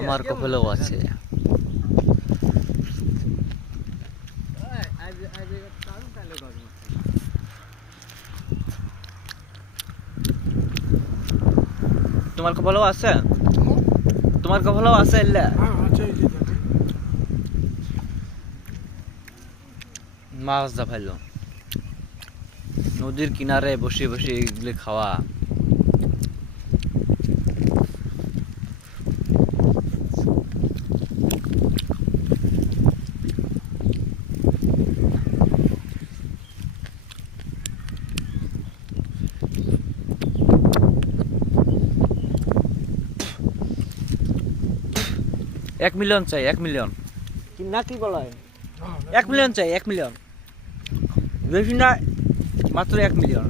আমার কপালেও আছে। তোমার কপালেও আছে? তোমার কপালেও আছে? এলে মাছ দা ভাইলো নদীর কিনারে বসে বসে এগুলো খাওয়া। এক মিলিয়ন চাই, 1 মিলিয়ন না কি বলা হয়? 1 মিলিয়ন চাই, 1 মিলিয়ন, বেশি না, মাত্র 1 মিলিয়ন।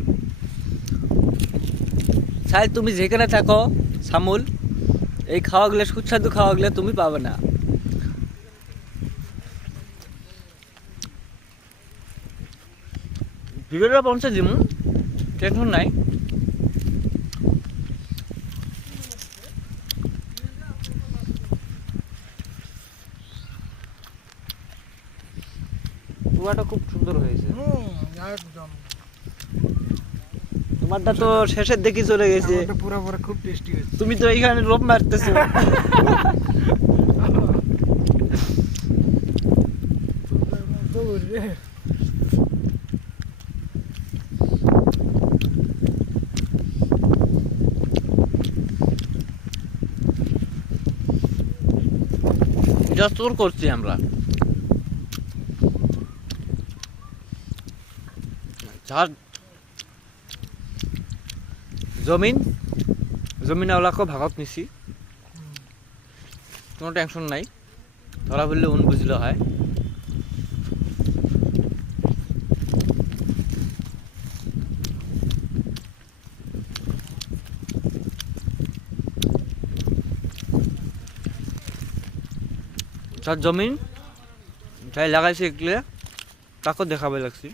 চাই তুমি যেখানে থাকো সামুল, এই খাওয়াগুলো সুস্বাদু খাওয়াগুলো তুমি পাবে না। ভিডিওটা পৌঁছে দিম, টেনশন নাই। পুরাটা খুব সুন্দর হয়েছে। একদম তোমারটা তো শেষের দিকে চলে গেছে। পুরো পুরো খুব টেস্টি হয়েছে। তুমি তো এইখানে লোভ মারতেছো। যতদূর করছি আমরা, যার জমিনওয়ালাকেও ভাগত নিছি, কোনো টেনশন নাই। ধরা বললে উন বুঝলে হয়। যার জমিন যাই লাগাইছে এগুলো তাকেও দেখাবে লাগছি।